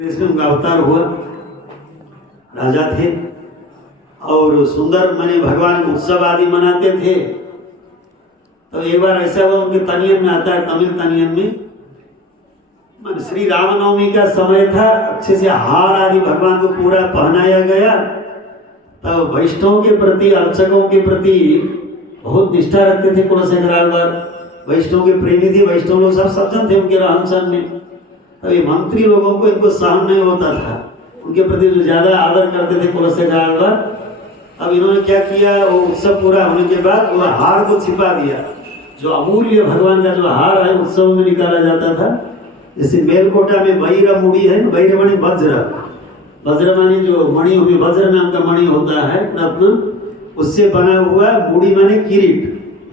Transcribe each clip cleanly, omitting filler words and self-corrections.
इसमें उनका अवतार हुआ, राजा थे और सुंदर माने भगवान उत्सव आदि मनाते थे। तो एक बार ऐसा हुआ, उनके तनियन में आता है, तमिल तनियन में श्री रामनवमी का समय था, अच्छे से हार आदि भगवान को पूरा पहनाया गया। तो वैष्णव के प्रति, अर्चकों के प्रति बहुत निष्ठा रखते थे कुलशेखर आलवार। वैष्णव के प्रेमी थे, वैष्णव लोग सब सज्जन थे उनके रहन सहन में। तो ये मंत्री लोगों को इनको सहन नहीं होता था, उनके प्रति जो ज़्यादा आदर करते थे कुलशेखर आलवार। अब इन्होंने क्या किया, वो उत्सव पूरा होने के बाद वो हार को छिपा दिया। जो अमूल्य भगवान का जो हार है उत्सव में निकाला जाता था। जैसे मेलकोटा में वैर मुड़ी है, वैर मणि वज्र, वज्र मानी जो मणि होगी, वज्र नाम का मणि होता है रत्न, उससे बना हुआ मुड़ी माने किरीट,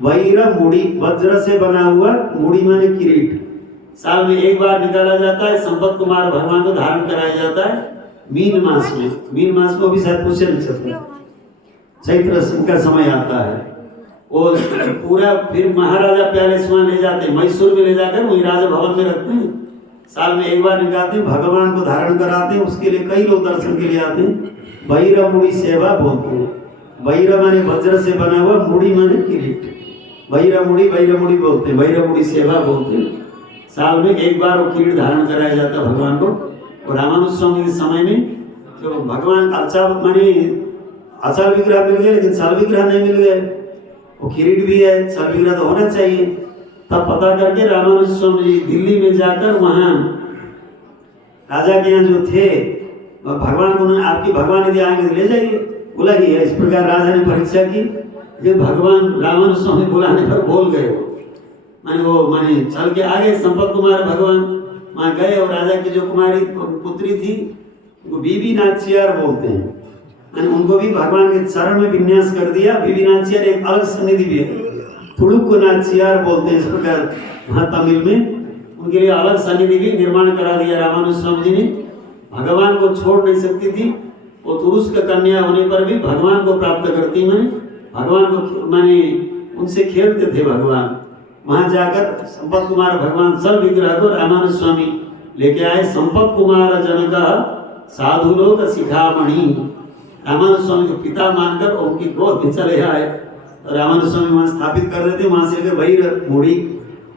वैर मुड़ी, वज्र से बना हुआ मुड़ी माने किरीट साल में एक बार निकाला जाता है। संपत कुमार भगवान को धारण कराया जाता है मीन मास में। मीन मास को भी शायद पुष्य नक्षत्र चैत्र का समय आता है। वो पूरा फिर महाराजा पैलेस में ले जाते हैं, मैसूर में ले जाकर वही राजा भवन में रखते हैं। साल में एक बार निकालते हैं, भगवान को धारण कराते हैं। उसके लिए कई लोग दर्शन के लिए आते हैं। वैर मुड़ी सेवा बोलते हैं। वैर माने वज्र से बना हुआ, मुड़ी माने किरीट, वैर मुड़ी बोलते हैं, वैर मुड़ी सेवा बोलते हैं। साल में एक बार वो किरीट धारण कराया जाता है भगवान को। और रामानुज स्वामी के समय में जो भगवान अचल विग्रह मिल गए, लेकिन छल विग्रह नहीं मिल गए। वो किरीट भी है, छल विग्रह तो होना चाहिए। तब पता करके रामानुज स्वामी जी दिल्ली में जाकर वहाँ राजा के यहाँ जो थे भगवान को, आपकी भगवान यदि आएंगे तो ले जाइए, बुलाइए। इस प्रकार राजा ने परीक्षा की। जब भगवान रामानुज स्वामी बुलाने पर बोल गए, माने चल के आगे संपत कुमार भगवान वहाँ गए। और राजा की जो कुमारी पुत्री थी वो बीबी नाचियार बोलते हैं, मैंने उनको भी भगवान के चरण में विन्यास कर दिया। बीबी नाचियार एक अलग सन्निधि भी है, तुड़ुक नाचियार बोलते हैं इस प्रकार वहाँ तमिल में। उनके लिए अलग सन्निधि भी निर्माण करा दिया रामानुज स्वामी जी ने। भगवान को छोड़ नहीं सकती थी वो, तुरुष्क कन्या होने पर भी भगवान को प्राप्त करती। मैंने भगवान को माने उनसे खेलते थे भगवान। वहाँ जाकर संपत कुमार भगवान सब विग्रह को रामानुज स्वामी लेके आए। संपत कुमार जनक साधु लोग शिखामणि, रामानुज स्वामी को पिता मानकर उनकी गोद में चले आए। तो रामानुज स्वामी वहाँ स्थापित कर देते। वहाँ से लेकर वैर मुड़ी,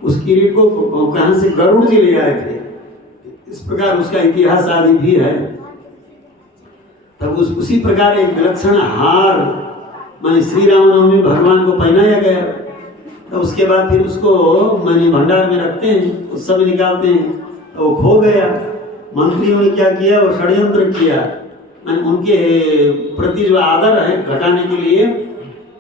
उस किरीट को कहाँ से गरुड़ जी ले आए थे। इस प्रकार उसका इतिहास आदि भी है। तब उसी प्रकार एक विलक्षण हार माने श्री रामनवमी भगवान को पहनाया गया। तो उसके बाद फिर उसको माने भंडार में रखते हैं, उस समय निकालते हैं। तो वो खो गया। मंत्रियों ने क्या किया, वो षड्यंत्र किया, माने उनके प्रति जो आदर है घटाने के लिए।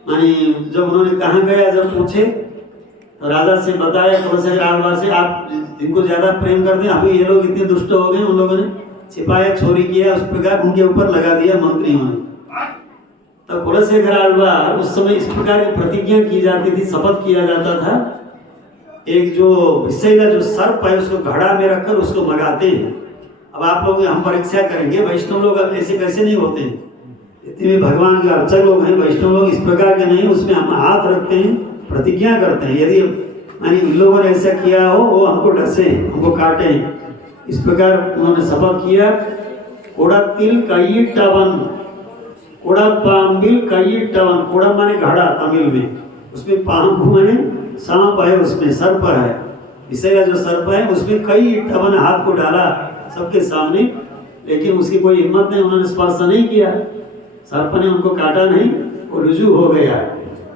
माने जब उन्होंने कहाँ गया, जब पूछे तो राजा से बताया, कुलशेखर आलवार से, आप जिनको ज़्यादा प्रेम करते हैं, अभी ये लोग इतने दुष्ट हो गए, उन लोगों ने छिपाया, चोरी किया, उस प्रकार उनके ऊपर लगा दिया मंत्रियों ने। तब कुलशेखर आलवार उस समय इस प्रकार की प्रतिज्ञा की जाती थी, शपथ किया जाता था। एक जो विषैला जो सर्प है उसको घड़ा में रखकर उसको मगाते हैं। अब आप लोग हम परीक्षा करेंगे, वैष्णव लोग अब ऐसे कैसे नहीं होते हैं, इतने भगवान के अर्चक लोग हैं। वैष्णव लोग इस प्रकार के नहीं, उसमें हम हाथ रखते हैं, प्रतिज्ञा करते हैं। यदि यानी इन लोगों ने ऐसा किया हो, वो हमको डसे, हमको काटे। इस प्रकार उन्होंने शपथ किया। कोड़तिल कई टवन, कोड़ा पाम्बिल कई टवन, कोड़ा माने घड़ा तमिल में, उसमें पाम्बु माने सांप है, उसमें सर्प है, विषैला जो सर्प है उसमें कई टवन हाथ को डाला सबके सामने, लेकिन उसकी कोई हिम्मत नहीं, उन्होंने स्पर्श नहीं किया। सर्प ने उनको काटा नहीं, वो रुजू हो गया।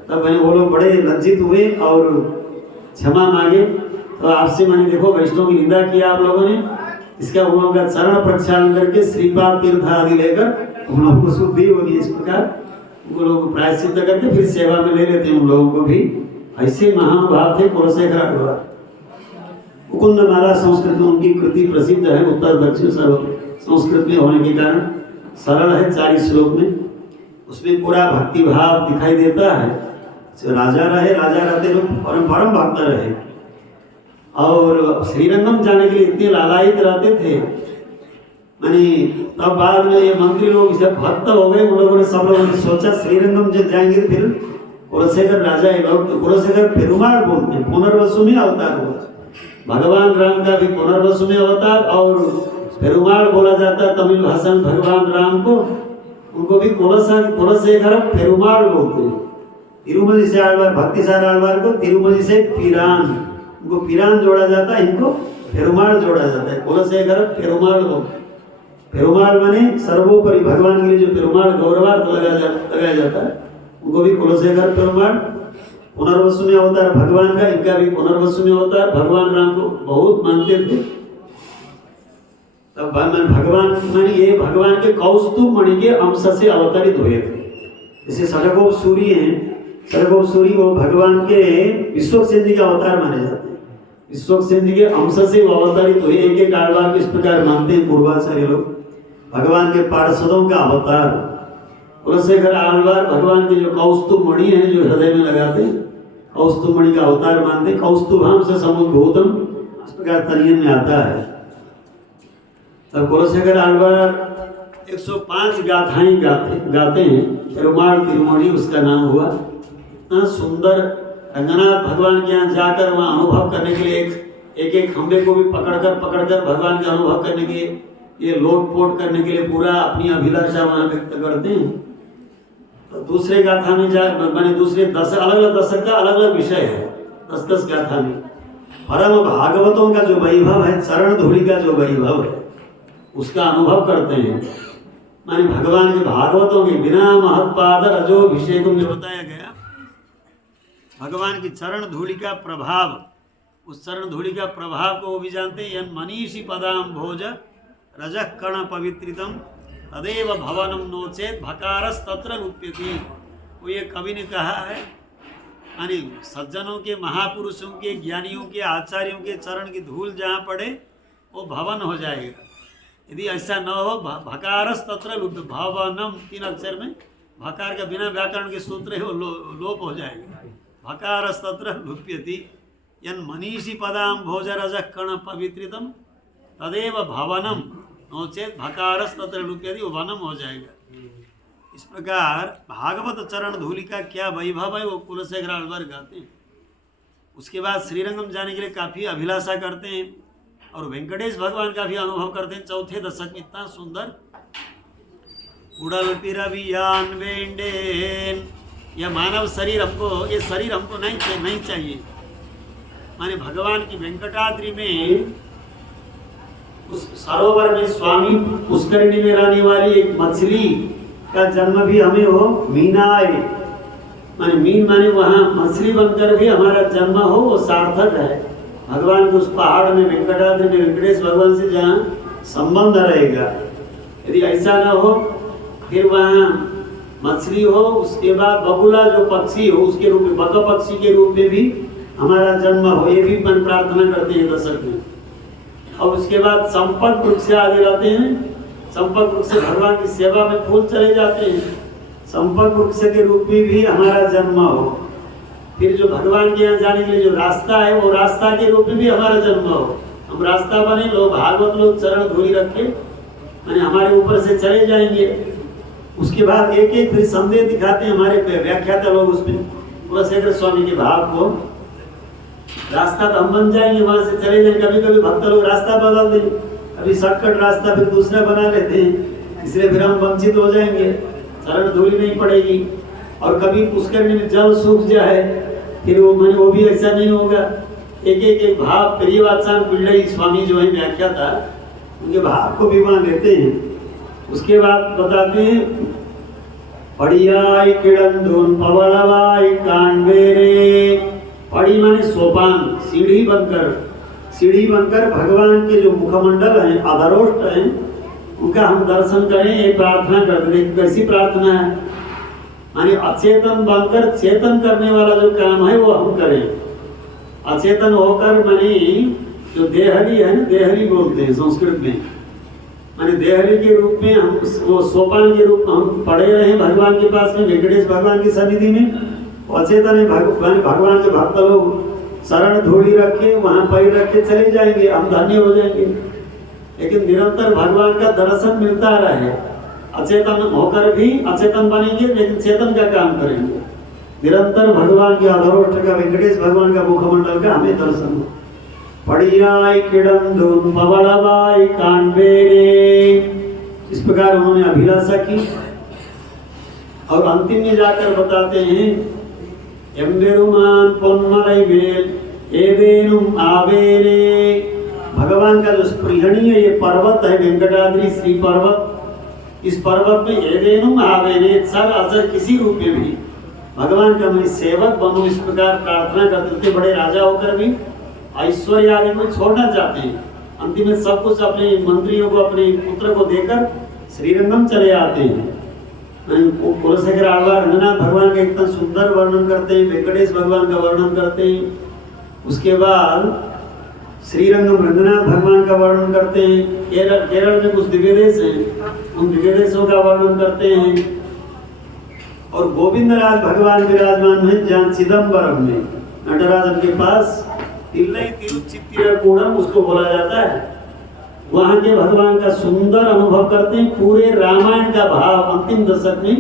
तब मैंने वो लोग बड़े लज्जित हुए और क्षमा मांगे। तो आपसे मैंने देखो वैष्णव की निंदा किया आप लोगों ने, इसका उन लोगों का चरण प्रक्षालन करके श्रीपाद तीर्थ आदि लेकर उन लोगों को शुद्धि होगी। इस प्रकार उन लोगों को प्रायश्चित करके फिर सेवा में ले लेते हैं उन लोगों को भी। ऐसे महानुभाव थे कुलशेखर आलवार। मुकुंदमाला संस्कृत में उनकी कृति प्रसिद्ध है, उत्तर दक्षिण संस्कृत में होने के कारण सरल है, 40 श्लोक में। उसमें पूरा भक्ति भाव दिखाई देता है। राजा रहते लोग परम भक्त रहे और श्रीरंगम जाने के लिए इतने लालायित रहते थे। मानी तब बाद में ये मंत्री लोग जब भक्त हो गए, उन लोगों ने सब लोगों ने सोचा श्रीरंगम जब जाएंगे तो फिर कुलशेखर राजा लोग, कुलशेखर पेरुमाल बोलते हैं, पुनर्वसु में अवतार हुआ। भगवान राम का भी पुनर्वसु में अवतार और पेरुमाल बोला जाता है तमिल भाषा में भगवान राम को, उनको भी कुलशेखर पेरुमाल बोलते हैं। तिरुमली से आलवार, भक्तिसार आलवार को तिरुमली से पिरान, उनको पिरान जोड़ा जाता है, इनको पेरुमाल जोड़ा जाता है। कुलशेखर पेरुमाल बोलते। पेरुमाल माने सर्वोपरि भगवान के लिए जो पेरुमाल गौरवार्थ लगाया जाता है, उनको भी कुलशेखर पेरुमाल। पुनर्वसु में अवतार भगवान का, इनका भी पुनर्वसु में अवतार। भगवान राम को बहुत मानते थे। तब भगवान माने ये भगवान के कौस्तुभ मणि के अंश से अवतरित हुए थे। जैसे षडगोप सूर्य हैं, षडगोप सूर्य वो भगवान के विश्वक्सेन के अवतार माने जाते हैं। विश्वक्सेन के अंश से वो अवतरित हुए। एक एक आलवार को इस प्रकार मानते हैं पूर्वाचार्य लोग, भगवान के पार्षदों का अवतार। कुलशेखर आलवार भगवान के जो कौस्तुभ मणि है, जो हृदय में लगाते हैं, कौस्तुभ मणि का अवतार मानते हैं। कौस्तुभम से समुद्भूतम, इस प्रकार तनियन में आता है। तब कुलशेखर आलवार 105 गाथाएं गाते हैं। पेरुमाल तिरुमणि उसका नाम हुआ। इतना सुंदर, रंगनाथ भगवान के यहाँ जाकर वहाँ अनुभव करने के लिए एक एक खंबे को भी पकड़कर भगवान का अनुभव करने के लिए, ये लोटपोट करने के लिए पूरा अपनी अभिलाषा वहाँ व्यक्त करते हैं। तो दूसरे गाथा में मैंने दूसरे 10 अलग-अलग दशक का अलग-अलग विषय है। 10 गाथा में परम भागवतों का जो वैभव है, चरण धूलि का जो वैभव है, उसका अनुभव करते हैं। माने भगवान के भागवतों के बिना महत्पाद रजोभिषेक में जो बताया गया, भगवान की चरण धूलि का प्रभाव, उस चरण धूलि का प्रभाव को वो भी जानते हैं। यन मनीषी पदाम भोज रजः कण पवित्रितम तदेव भवनम नोचेत भकारस तत्र रूप्यति। वो ये कवि ने कहा है, यानी सज्जनों के, महापुरुषों के, ज्ञानियों के, आचार्यों के चरण की धूल जहाँ पड़े वो भवन हो जाएगा। यदि ऐसा न हो, भकारस तत्र लुप्त, भवनम 3 अक्षर में भकार का बिना व्याकरण के सूत्र है, वो लोप हो जाएगा। भकारस तत्र लुप्यति यन मनीषी पदाम भोज रजः कण पवित्रितम तदेव भवनम नोचेत भकारस तत्र लुप्यति, वो वनम हो जाएगा। इस प्रकार भागवत चरण धूलि का क्या वैभव है, वो कुलशेखर आलवार गाते हैं। उसके बाद श्रीरंगम जाने के लिए काफ़ी अभिलाषा करते हैं और वेंकटेश भगवान का भी अनुभव करते हैं। 4थे दशक में इतना सुंदर उड़ल पिरवियान वेंडेन, यह मानव शरीर हमको, ये शरीर हमको नहीं चाहिए। माने भगवान की वेंकटाद्रि में, उस सरोवर में स्वामी पुष्करिणी में रहने वाली एक मछली का जन्म भी हमें हो, मीनाए माने मीन माने वहाँ मछली बनकर भी हमारा जन्म हो, वो सार्थक है। भगवान के उस पहाड़ में, वेंकटाद्रि में वेंकटेश भगवान से जहाँ संबंध रहेगा। यदि ऐसा न हो, फिर वहाँ मछली हो, उसके बाद बगुला जो पक्षी हो उसके रूप में, बग पक्षी के रूप में भी हमारा जन्म हो, ये भी मन प्रार्थना करते हैं दशक में। और उसके बाद संपर्क वृक्ष से आगे रहते हैं। संपर्क वृक्ष से भगवान की सेवा में फूल चले जाते हैं। संपर्क वृक्ष के रूप में भी हमारा जन्म हो। फिर जो भगवान के यहाँ जाने के लिए जो रास्ता है, वो रास्ता के रूप में भी हमारा जन्म हो। हम रास्ता बने, लोग भागवत लोग चरण धूलि रखे, माने हमारे ऊपर से चले जाएंगे। उसके बाद एक एक फिर संदेह दिखाते हैं हमारे व्याख्याता लोग उसमें, कुलशेखर स्वामी के भाव को। रास्ता तो हम बन जाएंगे, वहाँ से चले जाएंगे। कभी कभी भक्त लोग रास्ता बदल दें, कभी शॉर्टकट रास्ता फिर दूसरा बना लेते हैं, इसलिए फिर हम वंचित हो जाएंगे, चरण धूलि नहीं पड़ेगी। और कभी पुष्करिणी में जल सूख जाए, फिर वो भी ऐसा नहीं होगा। एक भाव प्रियवाचान पिल्लई स्वामी जो है व्याख्याता, उनके भाव को भी वहाँ लेते हैं। उसके बाद बताते हैं, पड़ियाई किड़ंदुन पवलवाई कांडवेरे। पड़ी माने सोपान, सीढ़ी बनकर भगवान के जो मुखमंडल हैं, आधारोष्ट हैं, उनका हम दर्शन करें, ये प्रार्थना करते हैं। कैसी प्रार्थना है, माने अचेतन बनकर चेतन करने वाला जो काम है वो हम करें। अचेतन होकर माने जो देहली है ना, देहली बोलते हैं संस्कृत में, माने देहली के रूप में हम वो सोपान के रूप में हम पड़े रहे भगवान के पास में, वेंकटेश भगवान की सन्निधि में। अचेतन है भगवान के भक्त लोग शरण धूलि रखे, वहाँ पैर रखे चले जाएंगे, हम धन्य हो जाएंगे। लेकिन निरंतर भगवान का दर्शन मिलता रहे। अचेतन होकर भी अचेतन बनेंगे, लेकिन चेतन का काम करेंगे। निरंतर भगवान के आधारोष्ट का, वेंकटेश भगवान का मुखमंडल का हमें दर्शन हो। पड़ियाई किडंदुन पवलवाई कांबेरे। इस प्रकार उन्होंने अभिलाषा की और अंतिम में जाकर बताते हैं एम्बेरुमान पोन्मलाई वेल एवेनुम आवेरे। भगवान का जो स्पृहणीय ये पर्वत है वेंकटाद्रि श्री पर्वत, इस पर्वत में एवेनुम आवेरे सर अजर किसी रूप में भी भगवान का मैं सेवक बनूं, इस प्रकार प्रार्थना करते थे। बड़े राजा होकर भी ऐश्वर्य आदि को छोड़ना चाहते हैं, अंतिम में सब कुछ अपने मंत्रियों को अपने पुत्र को देकर श्रीरंगम चले आते हैं। कुलशेखर आழ்वार रंगनाथ भगवान का इतना सुंदर वर्णन करते हैं, वेंकटेश भगवान का वर्णन करते हैं, उसके बाद श्रीरंगम रंगनाथ भगवान का वर्णन करते हैं। केरल में कुछ दिव्य देश हैं, उन दिव्य देशों का वर्णन करते हैं। और गोविंदराज भगवान विराजमान है जहाँ चिदम्बरम में नटराजन के पास तिल्लई तिरुचित्तिरकूडम उसको बोला जाता है, वहाँ के भगवान का सुंदर अनुभव करते हैं। पूरे रामायण का भाव अंतिम दशक में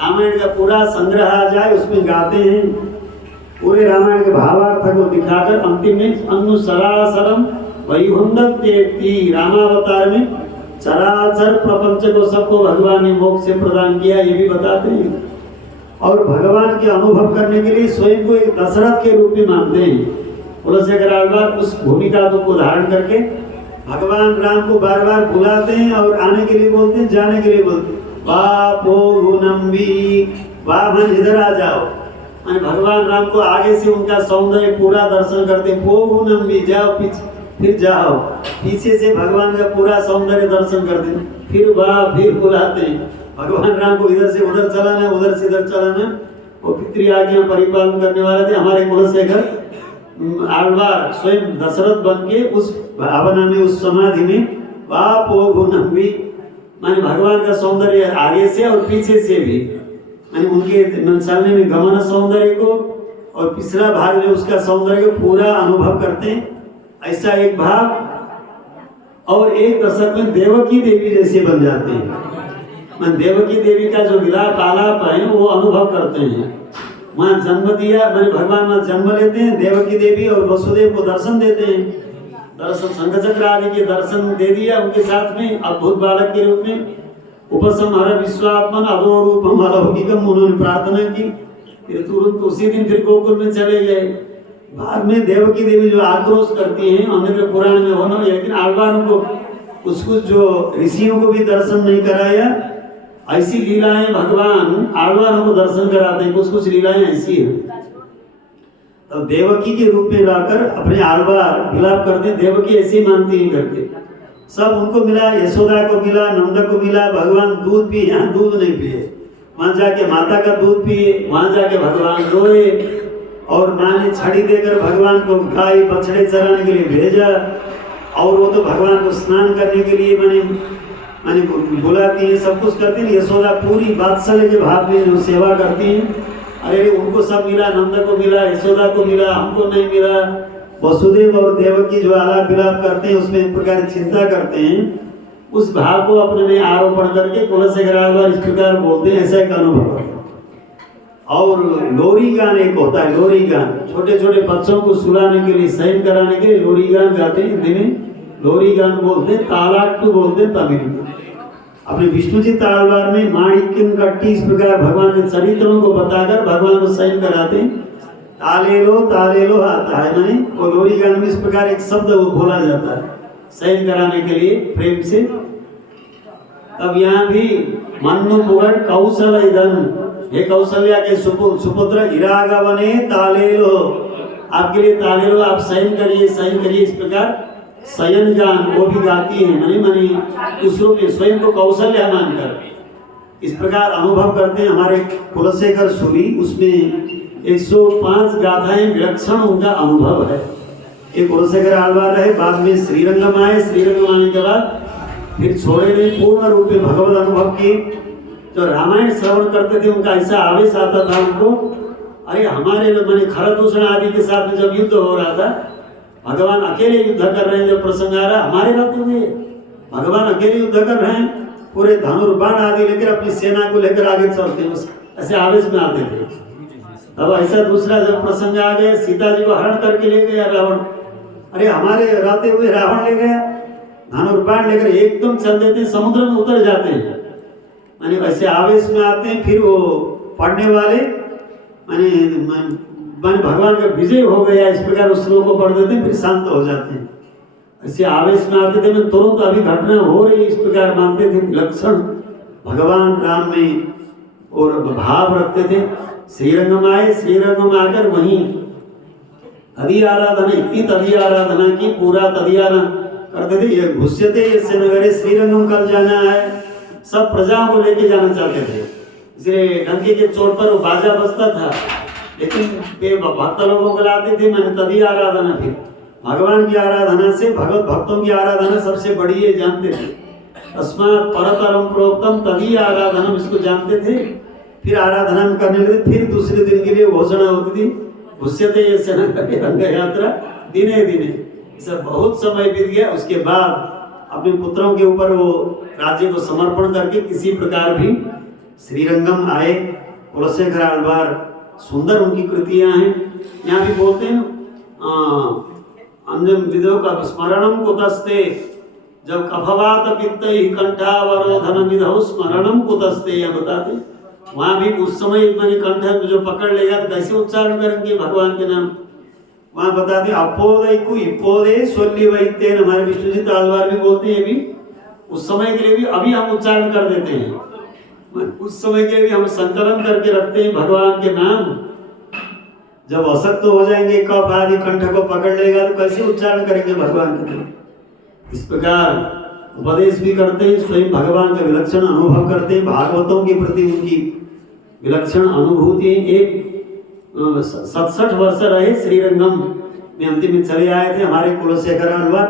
रामायण का पूरा संग्रह आ जाए उसमें गाते हैं, पूरे रामायण के भावार्थ को दिखाकर अंतिम में अनुसरासरम वैहुंदत्येति रामावतार में चराचर प्रपंच को सबको भगवान ने मोक्ष से प्रदान किया, ये भी बताते हैं। और भगवान के अनुभव करने के लिए स्वयं को एक दशरथ के रूप में मानते हैं। कुलशेखर आழ்वार उस भूमिका को धारण करके भगवान राम को बार बार बुलाते हैं और आने के लिए बोलते हैं, जाने के लिए बोलते हैं। वाह पोगुनम्बी, वाह मन इधर आ जाओ, मैंने भगवान राम को आगे से उनका सौंदर्य पूरा दर्शन करते हैं। पोगुनम्बी जाओ, पीछे फिर जाओ, पीछे से भगवान का पूरा सौंदर्य दर्शन करते हैं। फिर वाह फिर बुलाते हैं भगवान राम को, इधर से उधर चलाना, उधर से इधर चलाना। वो पितृ आज्ञा परिपालन करने वाले थे हमारे कुलशेखर आழ்वार स्वयं दशरथ बन के उस भावना में उस समाधि में वाह पोगुनम्बी माने भगवान का सौंदर्य आगे से और पीछे से भी, माने उनके चलने में गमन सौंदर्य को और पिछला भाग में उसका सौंदर्य को पूरा अनुभव करते हैं। ऐसा एक भाग। और एक दशक में देवकी देवी जैसे बन जाते हैं, मैं देवकी देवी का जो विलाप आलाप है वो अनुभव करते हैं। वहाँ जन्म दिया, मैंने भगवान वहाँ जन्म लेते हैं, देवकी देवी और वसुदेव को दर्शन देते हैं। दर्शन शंखचक्र आदि के दर्शन दे दिया उनके साथ में अद्भुत बालक के रूप में। उपसंहार विश्वात्मन अधो रूपम अलौकिकम उन्होंने प्रार्थना की। फिर तुरंत उसी दिन फिर गोकुल में चले गए। बाद में देवकी देवी जो आक्रोश करती हैं अन्य पुराण में होना, लेकिन आழ்वारों को कुछ जो ऋषियों को भी दर्शन नहीं कराया। ऐसी लीलाएं भगवान आழ்वारों को दर्शन कराते हैं, कुछ कुछ लीलाएं ऐसी हैं। तो देवकी के रूप में लाकर अपने आழ்वार विलाप करते हैं, देवकी ऐसी मानती है करके। सब उनको मिला, यशोदा को मिला, नंद को मिला। भगवान दूध पिए, यहाँ दूध नहीं पिए, वहाँ जाके माता का दूध पिए, वहाँ जाके भगवान रोए। और माँ ने छड़ी देकर भगवान को गाय बछड़े चराने के लिए भेजा। और वो तो भगवान को स्नान करने के लिए मैंने बुलाती है, सब कुछ करती है। यशोदा पूरी वात्सल्य के भाव में जो सेवा करती है, अरे उनको सब मिला, नंद को मिला, यशोदा को मिला, हमको नहीं मिला। वसुदेव और देवकी जो आलाप विलाप करते हैं उसमें एक प्रकार चिंता करते हैं, उस भाव को अपने में आरोपण करके कुलशेखर आழ்वार इस प्रकार बोलते हैं, ऐसा एक अनुभव। और लोरी गान एक होता है, लोरी गान छोटे छोटे बच्चों को सुलाने के लिए, शयन कराने के लिए लोरी गान गाते हैं। हिंदी में लोरी गान बोलते हैं, तालाट्टू बोलते हैं तमिल में। अपने विष्णुजी आழ்वार में माणिक्यम कट्टी इस प्रकार भगवान के चरित्रों को बताकर भगवान को शयन कराते हैं। तालेलो आता है, माने वो लोरी गान में इस प्रकार एक शब्द वो बोला जाता है शयन कराने के लिए प्रेम से। अब यहाँ भी मन्नु पुगड़ कौशल इदन, हे कौशल्या के सुपुत्र इरागवने तालेलो, आपके लिए तालेलो, आप शयन करिए इस प्रकार शयन गान वो भी गाती है। मनी दूसरों के स्वयं को कौशल्या मानकर इस प्रकार अनुभव करते हैं हमारे कुलशेखर सूरी। उसमें 105 गाथाएं विलक्षण उनका अनुभव है। एक कुलशेखर आழ்वार रहे, बाद में श्रीरंगम आए, श्रीरंगम आने के बाद फिर छोड़े नहीं, पूर्ण रूप में भगवत अनुभव किए। जो रामायण श्रवण करते थे उनका ऐसा आवेश आता था उनको, अरे हमारे मैंने खरदूषण आदि के साथ में जब युद्ध हो रहा था, भगवान अकेले युद्ध कर रहे हैं, जब प्रसंग आ रहा हमारे रहते हुए भगवान अकेले युद्ध कर रहे हैं, पूरे धनुर्बाण आदि लेकर अपनी सेना को लेकर आगे चलते हैं, ऐसे आवेश में आते थे। अब ऐसा दूसरा जब प्रसंग आ गया, सीता जी को हरण करके ले गया रावण, अरे हमारे रहते हुए रावण ले गया, धनुष बाण लेकर एकदम चल देते हैं, समुद्र में उतर जाते हैं। माने ऐसे आवेश में आते हैं, फिर वो पढ़ने वाले माने भगवान का विजय हो गया इस प्रकार उस श्लोक को पढ़ देते हैं, फिर शांत हो जाते हैं। ऐसे आवेश में आते थे, मैं तुरंत अभी घटना हो रही इस प्रकार मानते थे। विलक्षण भगवान राम में और भाव रखते थे। श्रीरंगम आए, श्रीरंगम आकर वहीं तदी आराधना, इतनी तदी आराधना की पूरा तदियारा करते थे। ये घुस्यते इससे नगरे श्रीरंगम कल जाना है, सब प्रजाओं को लेके जाना चाहते थे। इसलिए डंके के चोट पर वो बाजा बजता था, लेकिन वे भक्त लोगों को लाते थे। मैंने तदी आराधना, फिर भगवान की आराधना से भगवत भक्तों की आराधना सबसे बड़ी है जानते थे। तस्मात् परतरम प्रोक्तम तदी आराधना, इसको जानते थे। फिर आराधना में करने लगे। फिर दूसरे दिन के लिए घोषणा होती थी, घुस्यते ये रंग यात्रा दिने दिने। सब बहुत समय बीत गया। उसके बाद अपने पुत्रों के ऊपर वो राज्य को समर्पण करके किसी प्रकार भी श्रीरंगम आए। कुलशेखर आल्वार, सुंदर उनकी कृतियां हैं। यहाँ भी बोलते हैं अंजम विदो का स्मरणम कुतस्ते, जब कफवात पित्त कंठावरोधन विधौ स्मरणम कुतस्ते, यह बताते। वहाँ भी उस समय मैंने कंठ में जो पकड़ लेगा तो कैसे उच्चारण करेंगे भगवान के नाम। वहाँ बताते अपोदय को इपोदे सोल्ली वैत्य, हमारे विष्णुजीत आल्वार भी बोलते हैं। भी उस समय के लिए भी अभी हम उच्चारण कर देते हैं। उस समय के लिए हम संकलन करके रखते हैं भगवान के नाम। जब असक्त हो जाएंगे, कफ आदि कंठ को पकड़ लेगा तो कैसे उच्चारण करेंगे भगवान के नाम। इस प्रकार उपदेश भी करते हैं, स्वयं भगवान का विलक्षण अनुभव करते हैं। भागवतों के प्रति उनकी विलक्षण अनुभूति। एक 67 वर्ष रहे श्रीरंगम में, अंतिम में चले आए थे हमारे कुलशेखर आल्वार।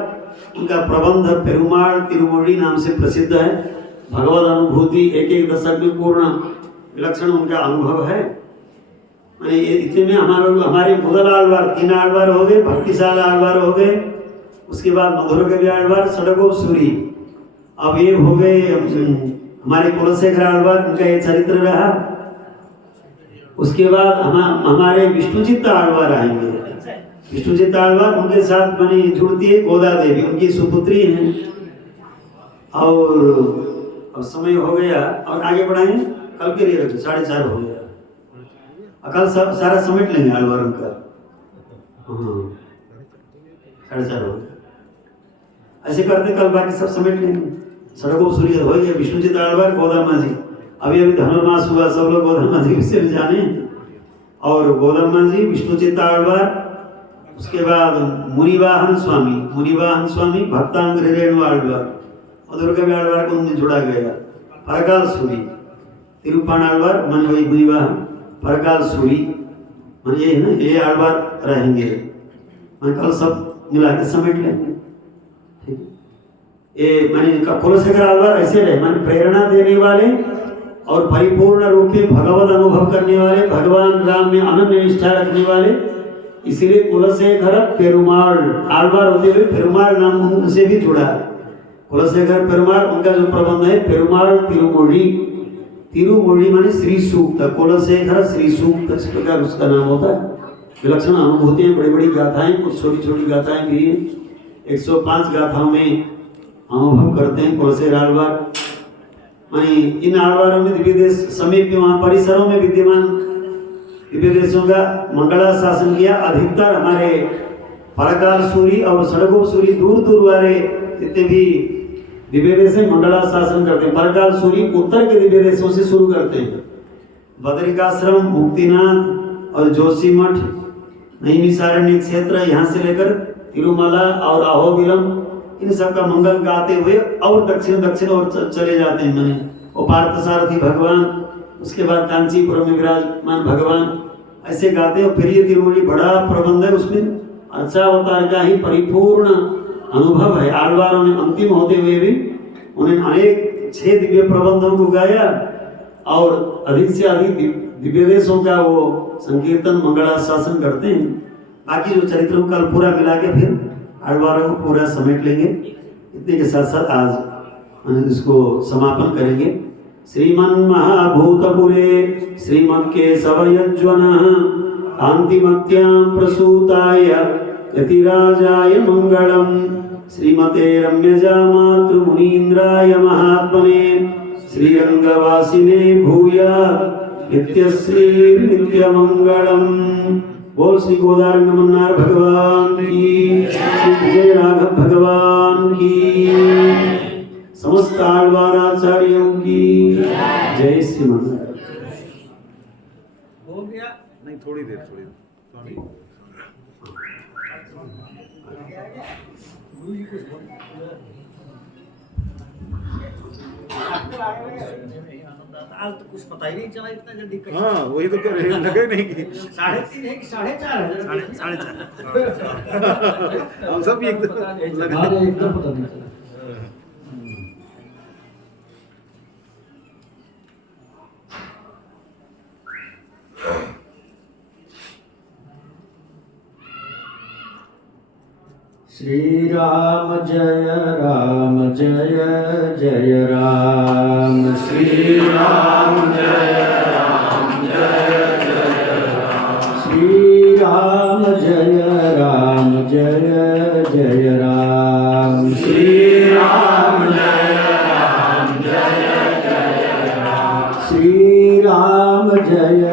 उनका प्रबंध पेरुमाल तिरुमोड़ी नाम से प्रसिद्ध है। भगवत अनुभूति एक दशक में पूर्ण विलक्षण उनका अनुभव है। मैंने इतने में हमारे मुगल आल्वार 3 आल्वार हो गए, भक्तिशाल आल्वार हो गए, उसके बाद मधुरकवि आल्वार, षडगोप सूरी। अब ये हो गए हमारे कुलशेखर आल्वार, उनका ये चरित्र रहा। उसके बाद हमारे विष्णुजीत आल्वार आएंगे। विष्णुजीत आल्वार उनके साथ बनी जुड़ती है गोदा देवी, उनकी सुपुत्री हैं। और अब समय हो गया और आगे बढ़ाएं, कल के लिए रखो, 4:30 हो गया। कल सारा समेट लेंगे आल्वारों का। हाँ 4:30 हो गया। ऐसे करते कल बाकी सब समेट लेंगे। सड़कों सूर्य हो गया, विष्णुजीत आल्वार, गोदामा जी। अभी धनुर्मास हुआ, सब लोग गोदामा जी विषय में जाने। और गोदामा जी, विष्णुजीत आल्वार, उसके बाद मुनिवाहन स्वामी भक्तांग रेणु आल्वार, मधुरकवि आल्वार को उनमें जोड़ा गया। परकाल सूरी तिरुप्पान आल्वार मन वही मुनिवाहन, परकाल सूरी मन ये है ना, ये आल्वार रहेंगे। मैं कल सब मिला के समेट लेंगे। ठीक, ये मैंने कुलशेखर आल्वार ऐसे रहे, मैंने प्रेरणा देने वाले और परिपूर्ण रूप में भगवत अनुभव करने वाले, भगवान राम में अनन्य निष्ठा रखने वाले। इसीलिए कुलशेखर पेरुमाल आल्वार होते हुए पेरुमाल नाम उनसे भी जुड़ा। कुलशेखर पेरुमाल, उनका जो प्रबंध है पेरुमाल तिरुमोड़ी। तिरुमोड़ी माने श्री सूक्त, कुलशेखर श्री सूक्त, इस प्रकार उसका नाम होता है। विलक्षण अनुभूतियां, बड़ी बड़ी गाथाएं, कुछ छोटी छोटी गाथाएं भी हैं। 105 गाथाओं में अनुभव करते हैं कुलशेखर आल्वार। इन आल्वारों में दिव्य देश समीप के वहाँ परिसरों में विद्यमान दिव्य देशों का मंगला शासन किया। अधिकतर हमारे परकाल सूरी और सड़गोप सूरी दूर दूर वाले जितने भी दिव्य देश हैं मंगला शासन करते हैं। परकाल सूरी उत्तर के दिव्य देशों से शुरू करते हैं। बद्रिकाश्रम, मुक्तिनाथ और जोशीमठ, नैमिषारण्य क्षेत्र, यहाँ से लेकर तिरुमला और अहोबिलम, इन सब का मंगल गाते हुए और दक्षिण और चले जाते हैं। मैंने वो पार्थसारथी भगवान, उसके बाद कांचीपुरम में विराजमान भगवान, ऐसे गाते हैं। फिर ये तिरुमली बड़ा प्रबंध है, उसमें अर्चावतार का ही परिपूर्ण अनुभव है। आल्वारों में अंतिम होते हुए भी उन्हें अनेक 6 दिव्य प्रबंधों को गाया और अधिक से अधिक दिव्य देशों का वो संकीर्तन मंगला शासन करते हैं। बाकी जो चरित्रों का पूरा मिला के फिर आल्वारों को पूरा समेट लेंगे। इतने के साथ साथ आज इसको समापन करेंगे। श्रीमन् महाभूतपुरे श्रीमद् केशव यज्वनः कांतिमत्यां प्रसूताय यतिराजाय मंगलम। श्रीमते रम्यजा मातृमुनीन्द्राय महात्मने श्रीरंगवासिने भूयात् नित्यश्री नित्यमंगलम। बोल श्री गोदारंगमन्नार भगवान की, श्री विजय राघव भगवान की, समस्त आचार्यों की जय। श्रीमन्नारायण। हो गया नहीं, थोड़ी देर स्वामी। आज तो कुछ पता ही नहीं चला इतना जल्दी। हाँ वही तो लगे नहीं कि 3.5 है कि 4.5 है। 4.5 हम सब भी एकदम पता नहीं चला। श्री राम जय जय राम। श्री राम जय राम। श्री राम जय राम जय राम। श्री राम जय राम। श्री राम जय